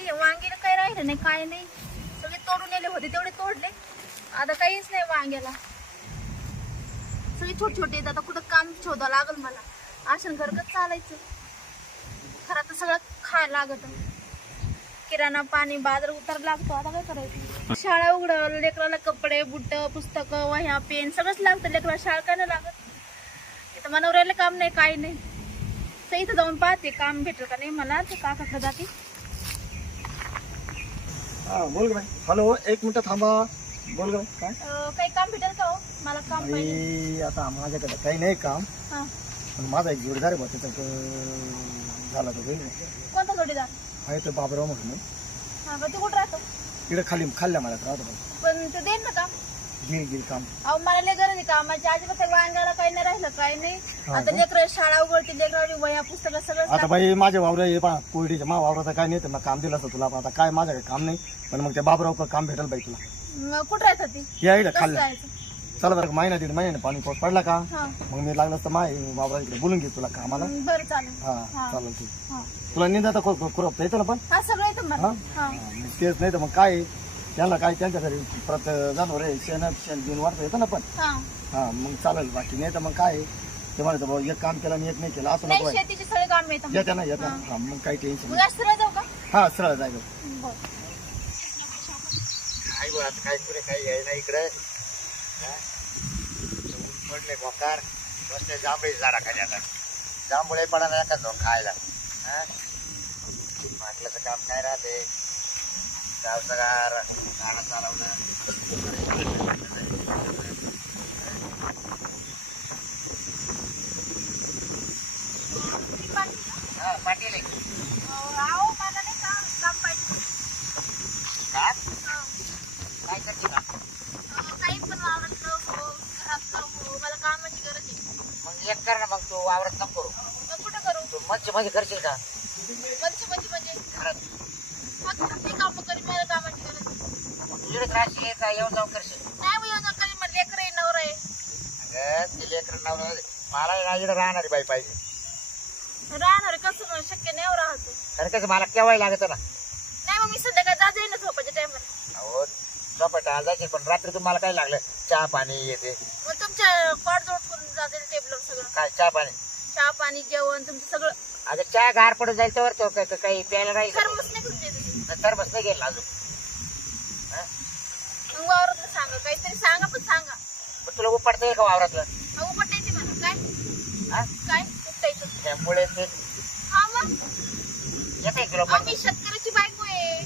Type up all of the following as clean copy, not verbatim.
बाई वांग्याला काही राहिलं नाही काय नाही, सगळे तोडून नेले होते तेवढे तोडले, आता काहीच नाही वांग्याला. सगळे छोटे छोटे आहेत, आता कुठं काम शोधावं लागल मला. असं घरगत चालायचं, खरं तर सगळं खायला लागत. किराणा पाणी बाजार उतार लागतो, आता काय करायचं. शाळा उघडं, लेकराला कपडे बुट पुस्तकं वह्या पेन सगळंच लागतं. लेकराला शाळा काय नाही लागत. इथं मनवऱ्याला काम नाही काही नाही. तर इथं जाऊन पाहते काम भेटेल का नाही मला. ते काकाकडे जाते. हा बोल बाई. हॅलो, एक मिनिट थांबा. बोल ग काय काही काम भेटेल का हो? मला काम पाहिजे. आई, आता माझ्याकडे काही नाही काम, हा, पण माझा एक जोडीदार आहे बा, त्याचा झाला तो होईल. कोणता जोडीदार? आहे तो बाबराव म्हणून. हा का, तू कुठं राहतो? तिकडे खाली खाल्ल्या मला राहतो बा. पण ते देईन ना काम? घेईल काम. अहो मला लय गरज आहे कामाची. अजिबात वांग्याला काही नाही राहिलं काही नाही. आता लेकर शाळा उघडते, लेकरावरी वह्या पुस्तकं सगळं. आता बाई माझे वावर हे पहा कोरडीचे, मा वावराचं काय नाही, तर मग काम दिलं असतं तुला. पण आता काय माझं काही काम नाही, पण मग त्या बाबराव काम भेटेल बाई तुला. कुठं राहतात ती? या इकडे कसं खाल्ल्या. जायचं? चला बरं, महिना दीड महिन्याने पाणी पाऊस पडला का हा, मग मी लागलं तर माय वावरा इकडे बोलून घे तुला कामाला. बरं चालेल. हा हा. चालेल ठीक. हा तुला निंदा तर खुरपता येतं ना पण. हा, सगळं येतं मला. हा? हा, मग तेच नाही तर मग काय त्यांना काय त्यांच्या घरी परत जाणवर आहे शेण बिन वाढता येतं ना पण. हा. हा मग चालेल, बाकी नाही तर मग काय ते म्हणत भाऊ एक काम केलं आणि एक नाही केलं असं नाही, नको. शेतीचे सगळे काम येतं. येत्या ना येत्या ना. हा मग काही टेन्शन मग नाही. आज सरळ जाऊ का? हा सरळ जायचं. बरं. काय आता काय पुरे काही आहे ना इकडे. पडले मोकार बसले जांभळी झाडा खाली. आता जांभळे पडायला का जाऊन खायला. म्हटल्याचं काम काय राहते, गावचं गाणं चालवणं. हा पाटील आहे. अहो, मला नाही का काम पाहिजे. का हा. काय करते का काही पण आवडतं हो, घरातलं हो, मला कामाची गरज आहे. मग एक कर ना, मग तू वावरत नको करू. मग कुठं करू? तू मच्छी मध्ये करशील का म्हणजे घरात? फक्त ते काम करी, मला कामाची गरज आहे. तुझ्याकडे राशी आहे का येऊन जाऊन करशील? नाही मी येऊन करी, मला लेकर आहे नवरा आहे. अगं ते लेकर नवरा मला इकडे राहणारी बाई पाहिजे. राहणार कसं शक्य नाही राहतो. खरं कसं मला केव्हाही लागत ना. नाही मग मी संध्याकाळी जा जाईन झोपाच्या टायमाला. अहो झोपायला जायचे, पण रात्री तुम्हाला काय लागलं चहा पाणी येते मग तुमच्या कॉड जोड करून जा जाईल टेबलवर सगळं. काय चहा पाणी? चहा पाणी जेवण तुमचं सगळं. अगं चहा गार पडून जाईल तर तो काही प्यायला राहील का? खरमच नाही करून देत. तर बस नाही गेला अजून. मग वावरातलं सांगा, काहीतरी सांगा पण सांगा. पण तुला उपडता येईल का वावरातलं? उपटायचे म्हणा. काय हा? काय उपटायचं? त्यामुळे ते हा मग येते तुला अहो, मी शेतकऱ्याची बायको आहे.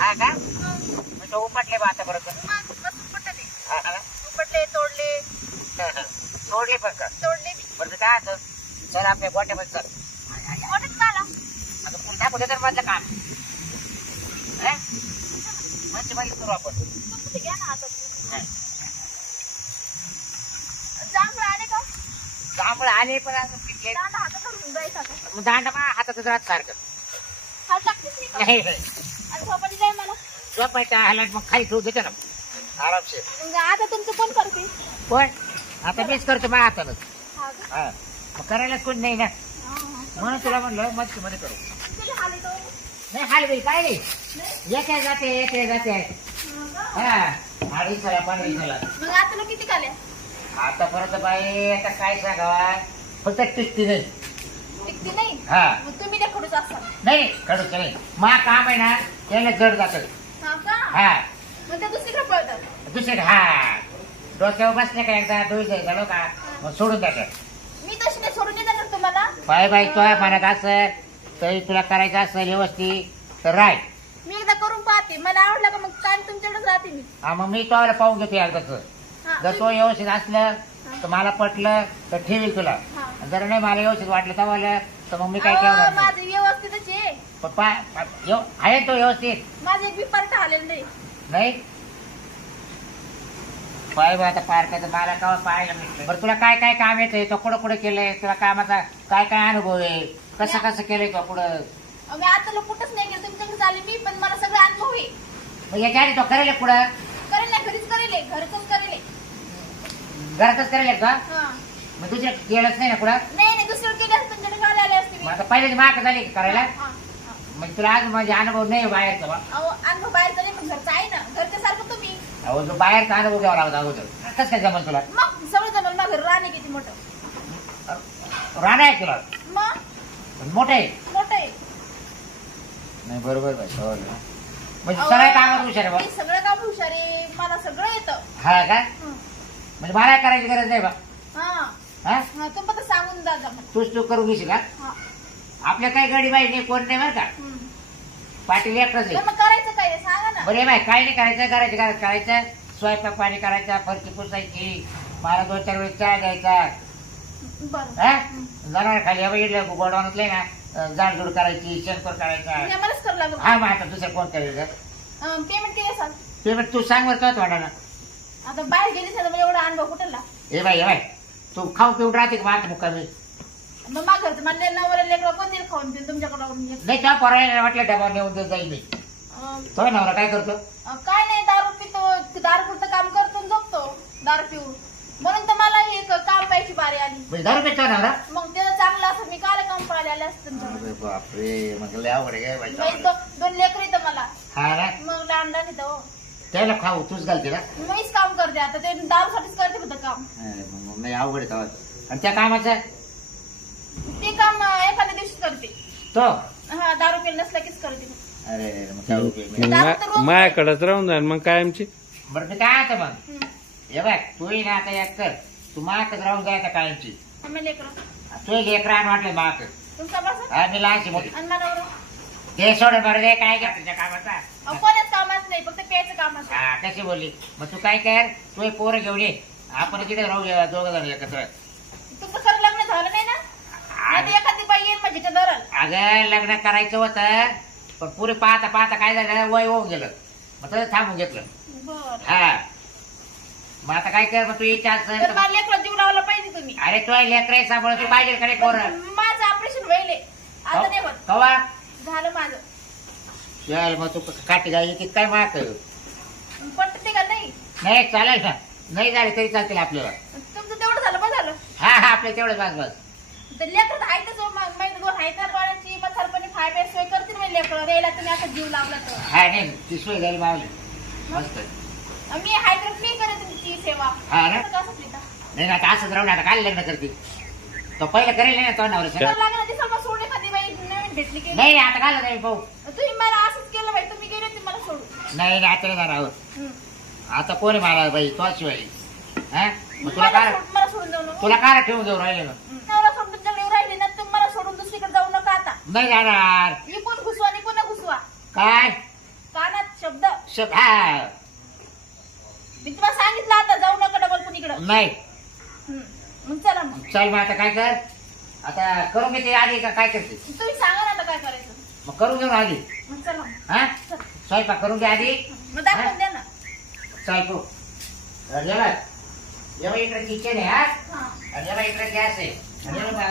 हा का? मग मी तो उपटले बा आता बरोबर. बस उपटले. हा हा उपटले, तोडले. सोडले पण का? तोडले बी. बरं मी काय होतं, चल आपल्या गोट्यामध्ये चल. मोठेच का आला? आता पुढे टाकू दे तर मधलं काम. मच्छी मध्ये करू आपण. तुमचं ते घ्या ना हातात. जांभळं आले का? जांभळ आले पण असं पिकले. दांडा हातात धरून जायचं आता. मग दांडा मा हातातच राहत सारखं. हात लागतेच नाही का? नाही आणि झोपायची जाय मला. झोपायचं हालत मग खाली ठेवू देते ना आरामशीर. मग आता तुमचं कोण करते? पण आता मीच करतो माझ्या हातानच. हा का? हा मग करायलाच कोण नाही ना, हा, हा. म्हणून तुला म्हणलं मच्छी मध्ये करू. किती हाल येतो? नाही हाल बाई काय नाही, येते जाते येते जाते. हा का? हा अडीच झाला पाणी झाला. मग आता तुला किती काल्या? आतापर्यंत बाई आता काय सांगावा, फक्त टिकती नाही. टिकती नाही? हा मग तुम्ही नाही खडूच असाल. नाही कडूच नाही. मा काम आहे ना त्याला जड जात. हा का? हा मग त्या दुसरीकडे पळतात. दुसरे हा डोक्यावर बसले का एकदा डोई झालो का मग सोडून द्यायचं. मी तशी नाही सोडून येत ना तुम्हाला. बाय बाय तो म्हणत असं तरी तुला करायचं असं व्यवस्थित तर राय. मी एकदा करून पाहते, मला आवडलं का मग काय तुमच्याकडेच राहते मी. हा मग मी तो पाहून घेतो एकदाच. हा, जर तो व्यवस्थित असलं तर मला पटलं तर ठेवील तुला. हा. जर नाही मला व्यवस्थित वाटलं तर मग मी काय अहो, ठेवणार नाही. माझं व्यवस्थितच आहे. पण आहे तो व्यवस्थित माझं एक बी पार्ट आलेलं नाही. नाही. पाय बा आता पार्काचं मला का पाहायला मिळतं. बरं तुला काय काय काम येतंय, तो कुठं कुठं केलंय, तुला कामाचा काय काय अनुभव आहे, कसं कसं केलंय तो कुठं. अहो, मी आता कुठंच नाही गेलं, तुमच्याकडे चालले मी, पण मला सगळं अनुभव आहे. मग याच्या आधी तो करेल पुढं करेल नाही, घरीच करेल, घरच करेल. घरातच करेल का? हा. मग तुझ्या केलंच नाही ना पुढं. नाही नाही, दुसरं केलं असतं तुमच्याकडे गाडी आले असते मी. मग आता पहिल्याची माग झाली का करायला. हा, हा. म्हणजे तुला आज माझे अनुभव नाही बाहेरचा बा. अहो अनुभव बाहेर तरी मग घरचं आहे ना, घरच्या सारखं तुम्ही. अहो जो बाहेरचा अनुभव घ्यावा लागला अगोदर. कसं काय जमल तुला? मग सगळं जमल. मग घर राहणे किती मोठं. राणा आहे तुला मग मोठं आहे. मोठं आहे. नाही बरोबर बाई हो ना. म्हणजे अहो, सगळ्या कामात हुशार आहे बा. मी सगळं काम हुशार आहे. मला सगळं येतं. हा का? हं. म्हणजे मला करायची गरज नाही बा. हा हा हा तू फक्त सांगून जा मला. तूच तू करून घेशील का? हा. आपल्या काही गडी बाई नाही कोण नाही बरं का. हं. पाटील एकटाच आहे. तर मग करायचं काय आहे? सांगा ना. बरे बाय काय नाही करायचं करायचं करायचं करायचं स्वयंपाक पाणी करायचा फरची पुसायची मला 2-4 वेळेस चहा द्यायचा बरं. हा जनावर खाली बघितलं गोडवानातले ना जाडजूड करायची शेणखोर करायचा. म्हणजे आम्हालाच करावं लागेल. हा मग आता दुसरं कोण करायचं पेमेंट किती असाल? पेमेंट तू सांग बरं तो वाटाणा. आता बाहेर गेलीस ना, मग एवढा अनुभव कुठला? हे बाय तू खाऊ पिऊन राहते का माझ्या मुक्कामी? मग माझं घरचं म्हणले नवरे लेकरं कोण देईल खाऊन पिऊन तुमच्याकडे म्हणजे? नाही त्या पोराला वाटलं डबा नेऊन देत जाईल मी. तो नवरा काय करतो? काय नाही, दारू पितो. दारू पुरतं काम करतो आणि झोपतो दारू पिऊन. म्हणून तर मला हे काम पाहिजे बारी आली. म्हणजे 10 रुपये तो नवरा? मग ते चांगलं असं मी काल काम पाहिले आले असते तुमच्याकडे. अरे बापरे मग लय अवघड आहे बाई. बाई, 2 लेकर येतं मला. हा ना मग लहान लहान येतं हो. त्याला खाऊ तूच घालते ना? मीच काम करते आता. ते दारूसाठीच करते होतं काम. अरे मग नाही अवघड आहे तेव्हा. आणि त्या कामाचं ते काम एखाद्या दिवशी करते. तो हा दारू पिलं नसला कीच करते. अरे मग काय उपयोग नाही. माझ्याकडेच राहून जाईल मग कायमची. बरं मी काय आता मग हम्म. हे बघ तू ना आता एक कर तू माकच राहून जायचा कायमची. आम्ही लेकरं. तू लेकरान वाटलं माक तुमचा बसा हा मी लहानशी मोठी आणि मनावर. ते सोड बरं दे काय घ्या तुझ्या कामाचा. कोणाच कामाच नाही, फक्त प्यायचं काम असतं. हा कशी बोलली मग तू काय कर तू एक पोरं घेऊन ये आपण तिथे राहू 2 जण एकत्र. तुमचं खरं लग्न झालं नाही ना? नाही तर एखादी बाई येईल म्हणजे धरल. अगं लग्न करायचं होतं पण पुरे पाहता पाहता काय झालं वय होऊन गेलं मग तसं थांबून घेतलं. बर. हा मग आता काय कर मग तू विचार तर कर. मला लेकरं जीव लावला पाहिजे तुम्ही. अरे तू लेकर सांभाळ तू पाहिजे कडे पोरं माझं ऑपरेशन व्हायले आता नाही होत. कवा झालं माझं. यायला मग तू काठी गाई की काय माग पटते का नाही? नाही चालेल ना नाही झाले तरी चालतील आपल्याला. तुमचं तेवढं झालं बरं झालं. हा आपल्या तेवढं बस बस. तर लेकरं आहेतच हो, महिने 2 आहेत ना पाण्याची मग सरपणी खायला सोय करतील मी लेकरं द्यायला तुम्ही आता जीव लावला तर. हा नाही ती सोय झाली मावली मस्त. मी हाय तर मी करेन तुमची सेवा. हा ना? असं कसं देता? नाही ना आता असंच राहून आता काय लग्न करते तो पहिलं करेल नाही तो नवरा मला लागलं दिसेल मग सोडून एखादी बाई नवीन भेटली की. नाही आता काय नाही भाऊ. तुम्ही मला असंच केलं बाई, तुम्ही गेले होते मला सोडून. नाही नाही आता नाही जाणार आहोत. हम्म. आता कोणी मला बाई तो शिवाय हा मग तुला काय मला सोडून जाऊ नका. तुला काय ठेवून जाऊ राहिले ना नवरा सोडून तुमच्याकडे येऊन राहिले ना, तुम्ही मला सोडून दुसरीकडे जाऊ नका आता. नाही जाणार इकून घुसवा आणि पुन्हा घुसवा. काय कानात शब्द. हा मी तुम्हाला सांगितलं आता जाऊ नका डबल कुणीकडं. नाही मग चला मग. चल मग आता काय कर आता करून घेते आधी का काय करते तुम्ही सांगा ना आता काय करायचं. मग करून घेऊ ना आधी मग चला मग. हा स्वयंपाक करून घे आधी मग दाखवून द्या ना. चालतो जेव्हा इकडे किचन आहे हा हा. आणि जेव्हा इकडे गॅस आहे आणि जेव्हा